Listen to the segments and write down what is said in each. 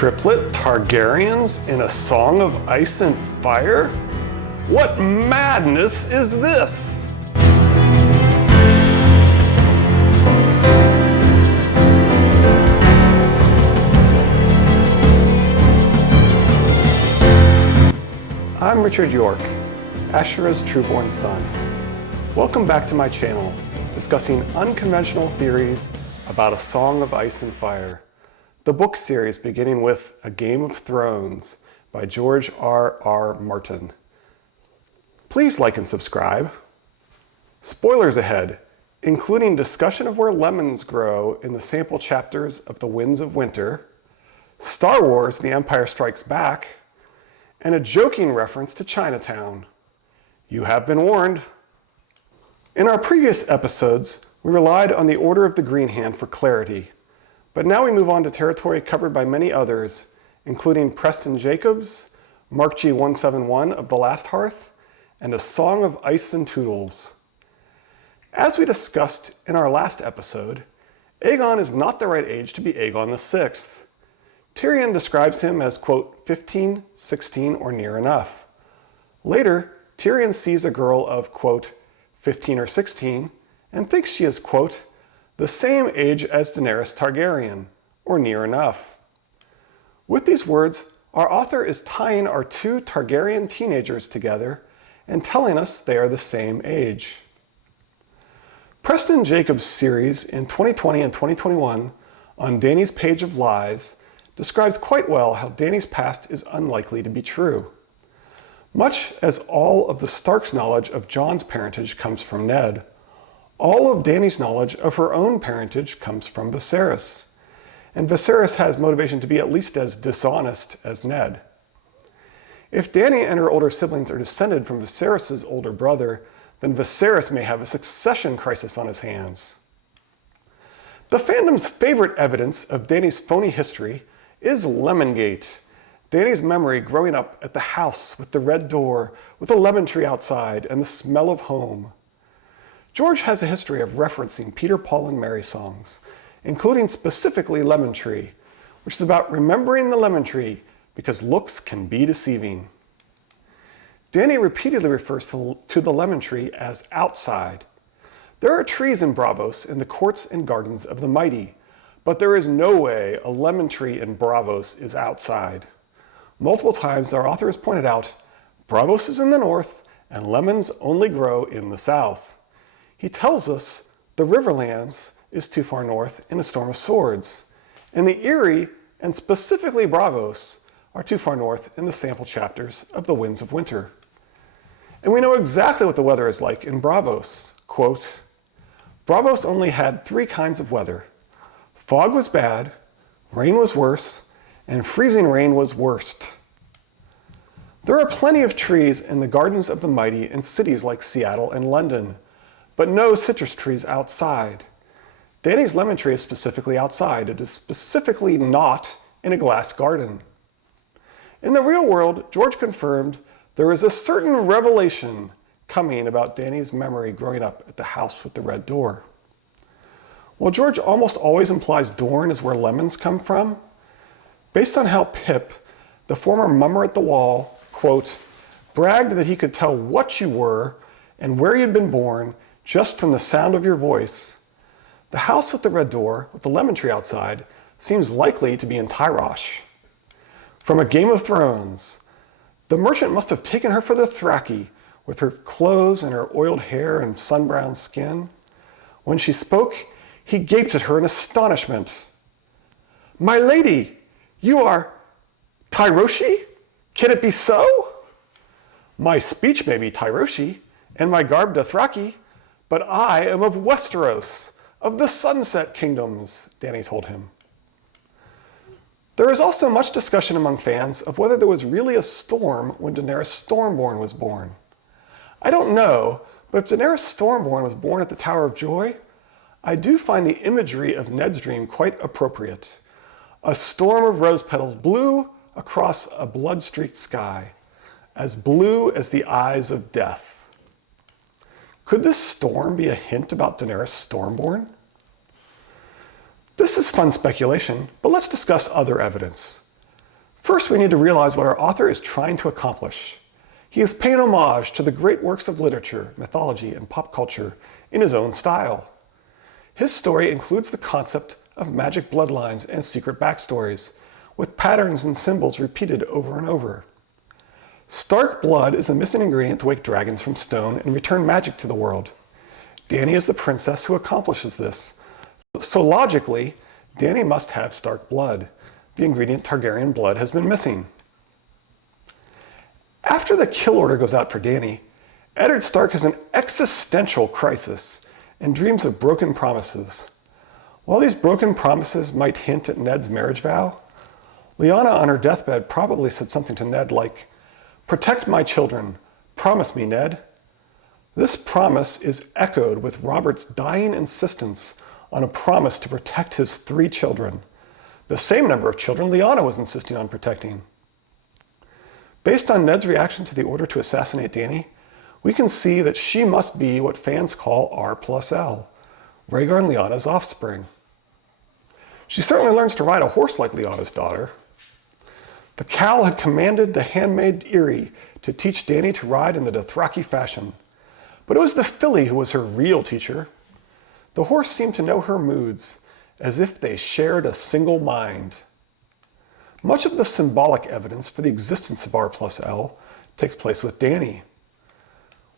Triplet Targaryens in a song of ice and fire? What madness is this? I'm Richard York, Asherah's trueborn son. Welcome back to my channel, discussing unconventional theories about A Song of Ice and Fire, the book series beginning with A Game of Thrones by George R.R. Martin. Please like and subscribe. Spoilers ahead, including discussion of where lemons grow in the sample chapters of The Winds of Winter, Star Wars: The Empire Strikes Back, and a joking reference to Chinatown. You have been warned. In our previous episodes, we relied on the Order of the Green Hand for clarity, but now we move on to territory covered by many others, including Preston Jacobs, Mark G. 171 of The Last Hearth, and A Song of Ice and Tootles. As we discussed in our last episode, Aegon is not the right age to be Aegon VI. Tyrion describes him as, quote, 15, 16, or near enough. Later, Tyrion sees a girl of, quote, 15 or 16, and thinks she is, quote, the same age as Daenerys Targaryen, or near enough. With these words, our author is tying our two Targaryen teenagers together and telling us they are the same age. Preston Jacobs' series in 2020 and 2021 on Dany's Page of Lies describes quite well how Dany's past is unlikely to be true. Much as all of the Stark's knowledge of Jon's parentage comes from Ned, all of Dany's knowledge of her own parentage comes from Viserys, and Viserys has motivation to be at least as dishonest as Ned. If Dany and her older siblings are descended from Viserys' older brother, then Viserys may have a succession crisis on his hands. The fandom's favorite evidence of Dany's phony history is Lemongate, Dany's memory growing up at the house with the red door, with a lemon tree outside, and the smell of home. George has a history of referencing Peter, Paul, and Mary songs, including specifically Lemon Tree, which is about remembering the lemon tree because looks can be deceiving. Dany repeatedly refers to the lemon tree as outside. There are trees in Braavos in the courts and gardens of the mighty, but there is no way a lemon tree in Braavos is outside. Multiple times our author has pointed out, Braavos is in the north and lemons only grow in the south. He tells us the Riverlands is too far north in A Storm of Swords, and the Eyrie, and specifically Braavos, are too far north in the sample chapters of The Winds of Winter. And we know exactly what the weather is like in Braavos. Quote, Braavos only had 3 kinds of weather. Fog was bad, rain was worse, and freezing rain was worst. There are plenty of trees in the gardens of the mighty in cities like Seattle and London, but no citrus trees outside. Dany's lemon tree is specifically outside. It is specifically not in a glass garden. In the real world, George confirmed there is a certain revelation coming about Dany's memory growing up at the house with the red door. While George almost always implies Dorne is where lemons come from, based on how Pip, the former mummer at the wall, quote, bragged that he could tell what you were and where you'd been born just from the sound of your voice, the house with the red door, with the lemon tree outside, seems likely to be in Tyroshi. From A Game of Thrones, the merchant must have taken her for the Thraki, with her clothes and her oiled hair and sun-browned skin. When she spoke, he gaped at her in astonishment. My lady, you are Tyroshi? Can it be so? My speech may be Tyroshi, and my garb Dothraki, but I am of Westeros, of the Sunset Kingdoms, Dany told him. There is also much discussion among fans of whether there was really a storm when Daenerys Stormborn was born. I don't know, but if Daenerys Stormborn was born at the Tower of Joy, I do find the imagery of Ned's dream quite appropriate. A storm of rose petals blew across a blood-streaked sky, as blue as the eyes of death. Could this storm be a hint about Daenerys Stormborn? This is fun speculation, but let's discuss other evidence. First, we need to realize what our author is trying to accomplish. He is paying homage to the great works of literature, mythology, and pop culture in his own style. His story includes the concept of magic bloodlines and secret backstories, with patterns and symbols repeated over and over. Stark blood is the missing ingredient to wake dragons from stone and return magic to the world. Dany is the princess who accomplishes this. So logically, Dany must have Stark blood. The ingredient Targaryen blood has been missing. After the kill order goes out for Dany, Eddard Stark has an existential crisis and dreams of broken promises. While these broken promises might hint at Ned's marriage vow, Lyanna on her deathbed probably said something to Ned like, "Protect my children. Promise me, Ned." This promise is echoed with Robert's dying insistence on a promise to protect his 3 children, the same number of children Lyanna was insisting on protecting. Based on Ned's reaction to the order to assassinate Dany, we can see that she must be what fans call R+L, Rhaegar and Lyanna's offspring. She certainly learns to ride a horse like Lyanna's daughter. The Cal had commanded the handmaid Irri to teach Dany to ride in the Dothraki fashion, but it was the filly who was her real teacher. The horse seemed to know her moods, as if they shared a single mind. Much of the symbolic evidence for the existence of R+L takes place with Dany.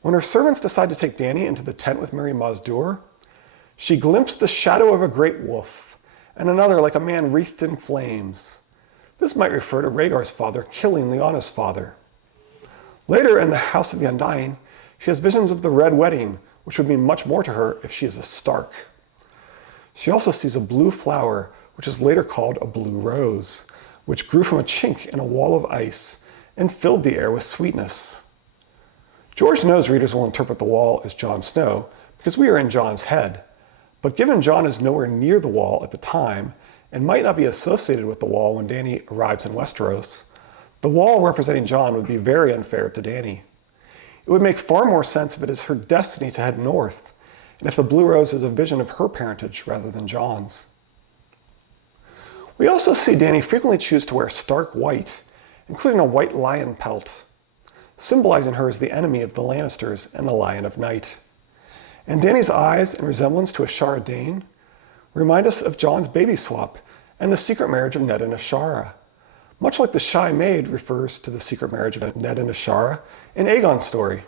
When her servants decide to take Dany into the tent with Mary Mazdur, she glimpsed the shadow of a great wolf, and another like a man wreathed in flames. This might refer to Rhaegar's father killing Lyanna's father. Later in the House of the Undying, she has visions of the Red Wedding, which would mean much more to her if she is a Stark. She also sees a blue flower, which is later called a blue rose, which grew from a chink in a wall of ice and filled the air with sweetness. George knows readers will interpret the wall as Jon Snow because we are in Jon's head, but given Jon is nowhere near the wall at the time and might not be associated with the wall when Dany arrives in Westeros, the wall representing Jon would be very unfair to Dany. It would make far more sense if it is her destiny to head north, and if the blue rose is a vision of her parentage rather than Jon's. We also see Dany frequently choose to wear stark white, including a white lion pelt, symbolizing her as the enemy of the Lannisters and the Lion of Night. And Dany's eyes and resemblance to Asherah Dane remind us of Jon's baby swap and the secret marriage of Ned and Asherah, much like the Shy Maid refers to the secret marriage of Ned and Asherah in Aegon's story.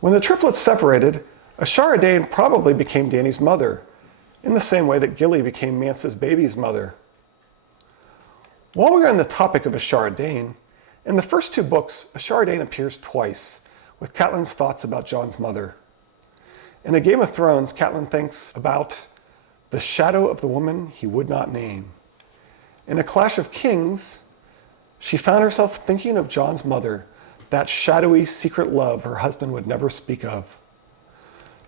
When the triplets separated, Asherah Dane probably became Dany's mother, in the same way that Gilly became Mance's baby's mother. While we are on the topic of Asherah Dane, in the first 2 books, Asherah Dane appears twice, with Catelyn's thoughts about Jon's mother. In A Game of Thrones, Catelyn thinks about the shadow of the woman he would not name. In A Clash of Kings, she found herself thinking of Jon's mother, that shadowy secret love her husband would never speak of.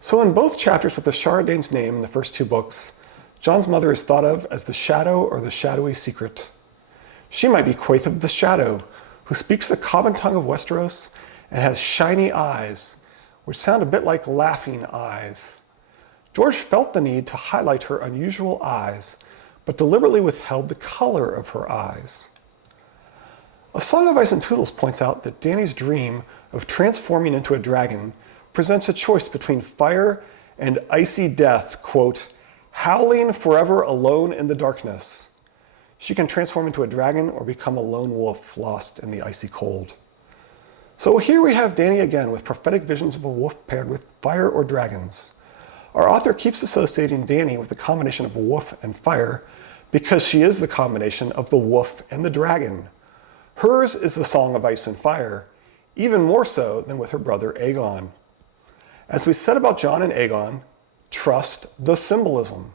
So in both chapters with Asherah Dane's name in the first 2 books, Jon's mother is thought of as the shadow or the shadowy secret. She might be Quaithe the Shadow, who speaks the common tongue of Westeros and has shiny eyes, which sound a bit like laughing eyes. George felt the need to highlight her unusual eyes, but deliberately withheld the color of her eyes. A Song of Ice and Tootles points out that Dany's dream of transforming into a dragon presents a choice between fire and icy death, quote, howling forever alone in the darkness. She can transform into a dragon or become a lone wolf lost in the icy cold. So here we have Dany again with prophetic visions of a wolf paired with fire or dragons. Our author keeps associating Dany with the combination of wolf and fire because she is the combination of the wolf and the dragon. Hers is the Song of Ice and Fire, even more so than with her brother Aegon. As we said about Jon and Aegon, trust the symbolism.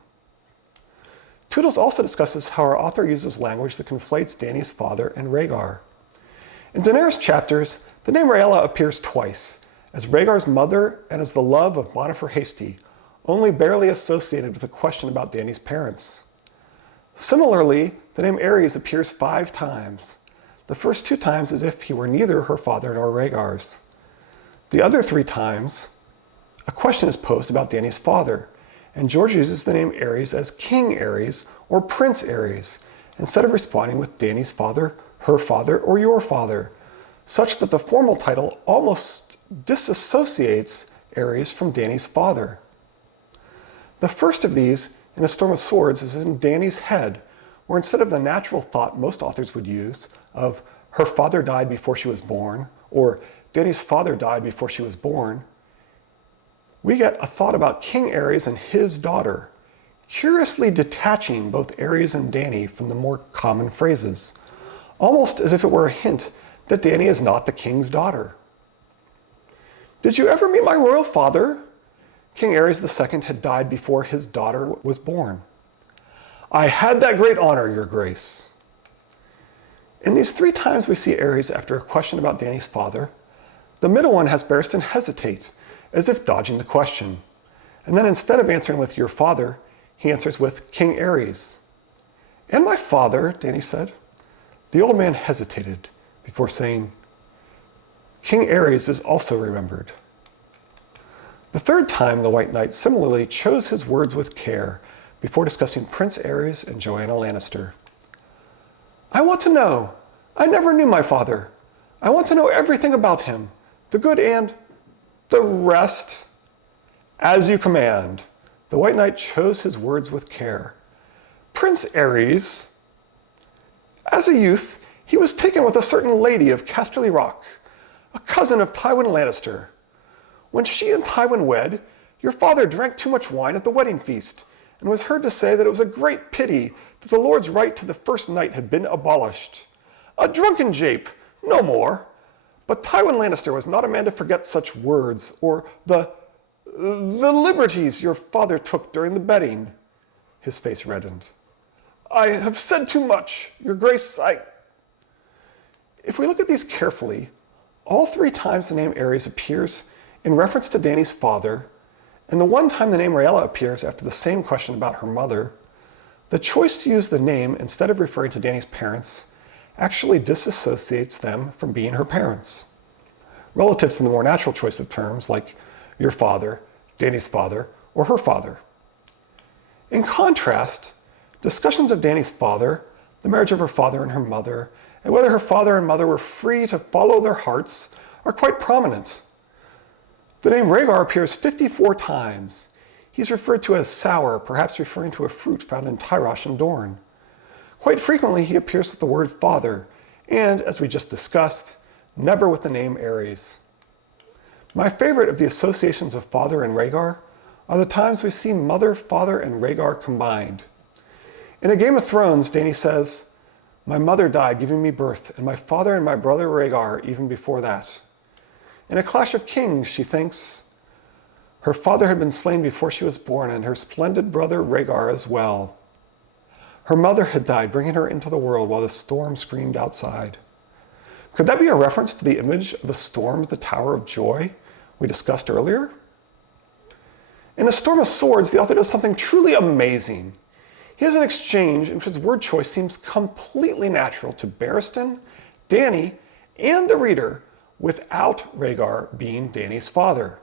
Tootles also discusses how our author uses language that conflates Dany's father and Rhaegar. In Daenerys' chapters, the name Rhaella appears twice, as Rhaegar's mother and as the love of Bonifer Hasty, only barely associated with a question about Dany's parents. Similarly, the name Aerys appears 5 times, the first 2 times as if he were neither her father nor Rhaegar's. The other 3 times, a question is posed about Dany's father, and George uses the name Aerys as King Aerys or Prince Aerys, instead of responding with Dany's father, her father or your father, such that the formal title almost disassociates Aerys from Dany's father. The first of these, in A Storm of Swords, is in Dany's head, where instead of the natural thought most authors would use of her father died before she was born, or Dany's father died before she was born, we get a thought about King Aerys and his daughter, curiously detaching both Aerys and Dany from the more common phrases, almost as if it were a hint that Dany is not the king's daughter. Did you ever meet my royal father? King Aerys II had died before his daughter was born. I had that great honor, your grace. In these 3 times we see Aerys after a question about Dany's father, the middle one has Preston hesitate, as if dodging the question. And then instead of answering with your father, he answers with King Aerys. And my father, Dany said. The old man hesitated before saying, King Aerys is also remembered. The 3rd time the White Knight similarly chose his words with care before discussing Prince Aerys and Joanna Lannister. I want to know. I never knew my father. I want to know everything about him, the good and the rest. As you command. The White Knight chose his words with care. Prince Aerys. As a youth, he was taken with a certain lady of Casterly Rock, a cousin of Tywin Lannister. When she and Tywin wed, your father drank too much wine at the wedding feast, and was heard to say that it was a great pity that the Lord's right to the first night had been abolished. A drunken jape, no more. But Tywin Lannister was not a man to forget such words, or the liberties your father took during the bedding. His face reddened. I have said too much, your grace, If we look at these carefully, all 3 times the name Aerys appears in reference to Dany's father, and the one time the name Rhaella appears after the same question about her mother, the choice to use the name instead of referring to Dany's parents actually disassociates them from being her parents, relative to the more natural choice of terms like your father, Dany's father, or her father. In contrast, discussions of Dany's father, the marriage of her father and her mother, and whether her father and mother were free to follow their hearts are quite prominent. The name Rhaegar appears 54 times. He's referred to as sour, perhaps referring to a fruit found in Tyroshi and Dorne. Quite frequently, he appears with the word father, and, as we just discussed, never with the name Aerys. My favorite of the associations of father and Rhaegar are the times we see mother, father, and Rhaegar combined. In A Game of Thrones, Dany says, my mother died giving me birth, and my father and my brother Rhaegar even before that. In A Clash of Kings, she thinks, her father had been slain before she was born, and her splendid brother Rhaegar as well. Her mother had died, bringing her into the world while the storm screamed outside. Could that be a reference to the image of a storm at the Tower of Joy we discussed earlier? In A Storm of Swords, the author does something truly amazing. He has an exchange in which his word choice seems completely natural to Preston, Dany, and the reader without Rhaegar being Dany's father.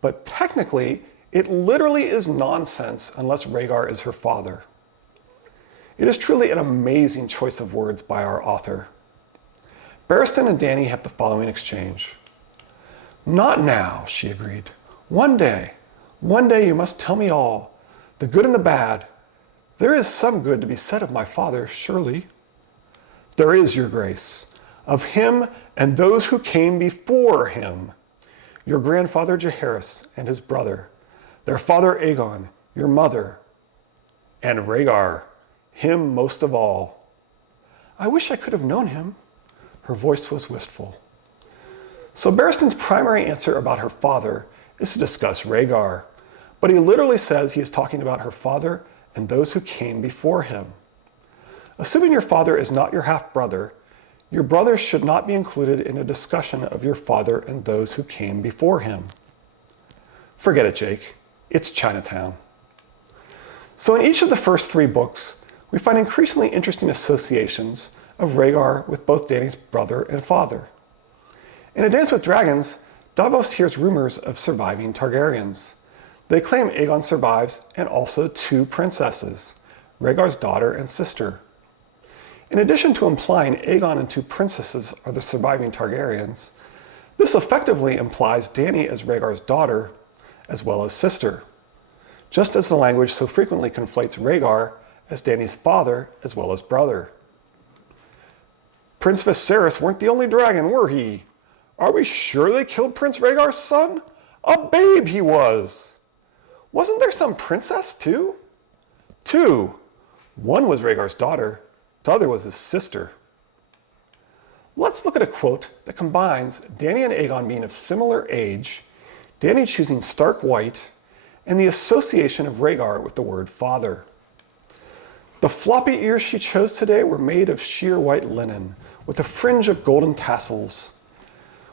But technically, it literally is nonsense unless Rhaegar is her father. It is truly an amazing choice of words by our author. Preston and Dany have the following exchange. Not now, she agreed. One day you must tell me all, the good and the bad. There is some good to be said of my father, surely. There is, your grace, of him and those who came before him. Your grandfather Jaehaerys and his brother, their father Aegon, your mother, and Rhaegar, him most of all. I wish I could have known him. Her voice was wistful. So Preston's primary answer about her father is to discuss Rhaegar, but he literally says he is talking about her father and those who came before him. Assuming your father is not your half-brother, your brother should not be included in a discussion of your father and those who came before him. Forget it, Jake. It's Chinatown. So in each of the first 3 books, we find increasingly interesting associations of Rhaegar with both Dany's brother and father. In A Dance with Dragons, Braavos hears rumors of surviving Targaryens. They claim Aegon survives and also 2 princesses, Rhaegar's daughter and sister. In addition to implying Aegon and two princesses are the surviving Targaryens, this effectively implies Dany as Rhaegar's daughter, as well as sister, just as the language so frequently conflates Rhaegar as Dany's father, as well as brother. Prince Viserys weren't the only dragon, were he? Are we sure they killed Prince Rhaegar's son? A babe he was! Wasn't there some princess too? Two. One was Rhaegar's daughter, the other was his sister. Let's look at a quote that combines Dany and Aegon being of similar age, Dany choosing stark white, and the association of Rhaegar with the word father. The floppy ears she chose today were made of sheer white linen, with a fringe of golden tassels.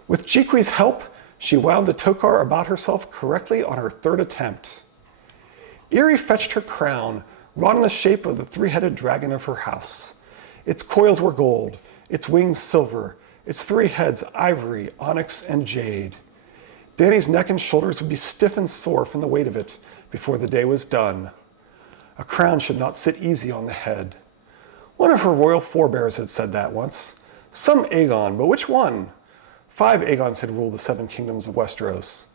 With Jiqui's help, she wound the tokar about herself correctly on her third attempt. Irri fetched her crown, wrought in the shape of the three-headed dragon of her house. Its coils were gold, its wings silver, its three heads ivory, onyx, and jade. Dany's neck and shoulders would be stiff and sore from the weight of it before the day was done. A crown should not sit easy on the head. One of her royal forebears had said that once. Some Aegon, but which one? 5 Aegons had ruled the 7 kingdoms of Westeros.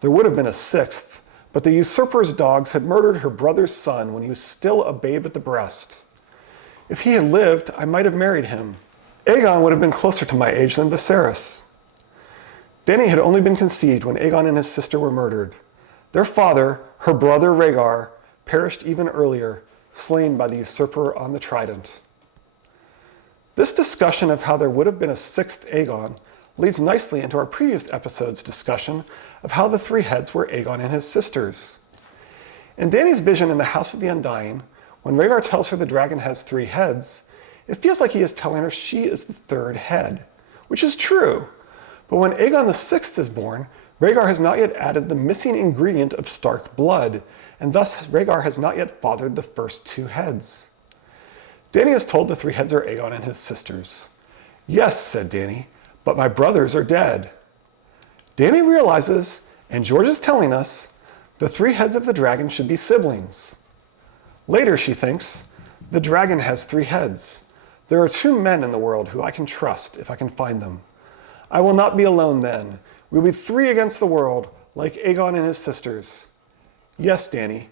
There would have been a 6th, but the usurper's dogs had murdered her brother's son when he was still a babe at the breast. If he had lived, I might have married him. Aegon would have been closer to my age than Viserys. Dany had only been conceived when Aegon and his sister were murdered. Their father, her brother Rhaegar, perished even earlier, slain by the usurper on the Trident. This discussion of how there would have been a 6th Aegon leads nicely into our previous episode's discussion of how the 3 heads were Aegon and his sisters. In Dany's vision in the House of the Undying, when Rhaegar tells her the dragon has 3 heads, it feels like he is telling her she is the 3rd head, which is true. But when Aegon VI is born, Rhaegar has not yet added the missing ingredient of Stark blood, and thus Rhaegar has not yet fathered the first 2 heads. Dany is told the 3 heads are Aegon and his sisters. Yes, said Dany, but my brothers are dead. Dany realizes, and George is telling us, the 3 heads of the dragon should be siblings. Later, she thinks, the dragon has 3 heads. There are 2 men in the world who I can trust if I can find them. I will not be alone then. We will be 3 against the world, like Aegon and his sisters. Yes, Dany,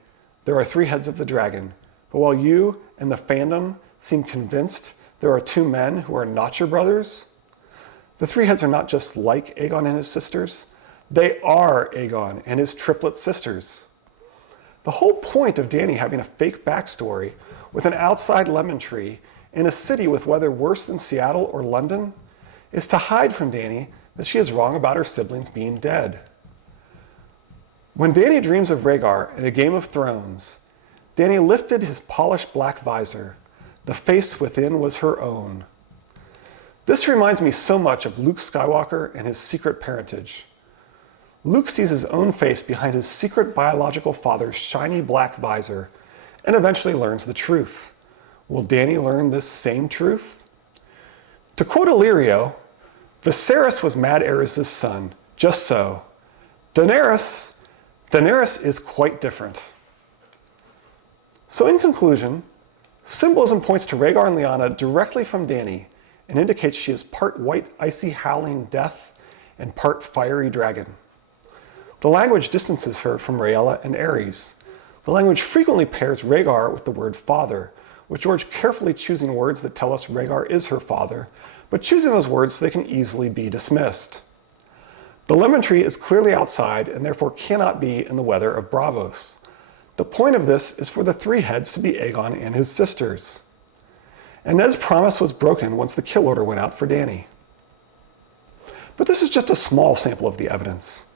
there are 3 heads of the dragon, but while you and the fandom seem convinced there are 2 men who are not your brothers, the 3 heads are not just like Aegon and his sisters, they are Aegon and his triplet sisters. The whole point of Dany having a fake backstory with an outside lemon tree in a city with weather worse than Seattle or London is to hide from Dany that she is wrong about her siblings being dead. When Dany dreams of Rhaegar in a Game of Thrones, Dany lifted his polished black visor. The face within was her own. This reminds me so much of Luke Skywalker and his secret parentage. Luke sees his own face behind his secret biological father's shiny black visor and eventually learns the truth. Will Dany learn this same truth? To quote Illyrio, Viserys was Mad Aerys' son, just so. Daenerys is quite different. So in conclusion, symbolism points to Rhaegar and Lyanna directly from Dany and indicates she is part white, icy, howling death and part fiery dragon. The language distances her from Rhaella and Aerys. The language frequently pairs Rhaegar with the word father, with George carefully choosing words that tell us Rhaegar is her father, but choosing those words so they can easily be dismissed. The lemon tree is clearly outside and therefore cannot be in the weather of Braavos. The point of this is for the 3 heads to be Aegon and his sisters. And Ned's promise was broken once the kill order went out for Dany. But this is just a small sample of the evidence.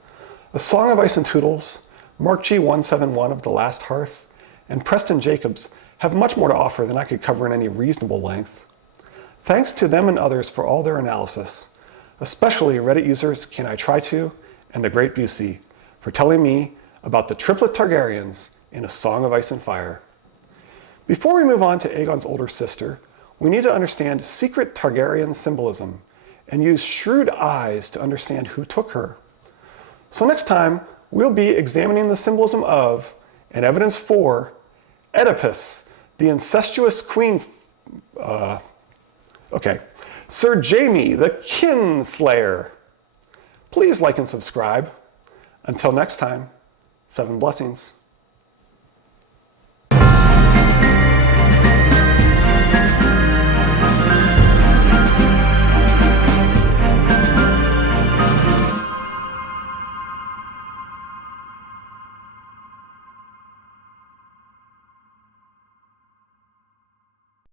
A Song of Ice and Tootles, Mark G. 171 of The Last Hearth, and Preston Jacobs have much more to offer than I could cover in any reasonable length. Thanks to them and others for all their analysis, especially Reddit users Can I Try To and The Great Busey for telling me about the Triplet Targaryens in A Song of Ice and Fire. Before we move on to Aegon's older sister, we need to understand secret Targaryen symbolism and use shrewd eyes to understand who took her. So next time, we'll be examining the symbolism of, and evidence for, Oedipus, the incestuous queen Okay. Sir Jaime, the Kinslayer. Please like and subscribe. Until next time, 7 blessings.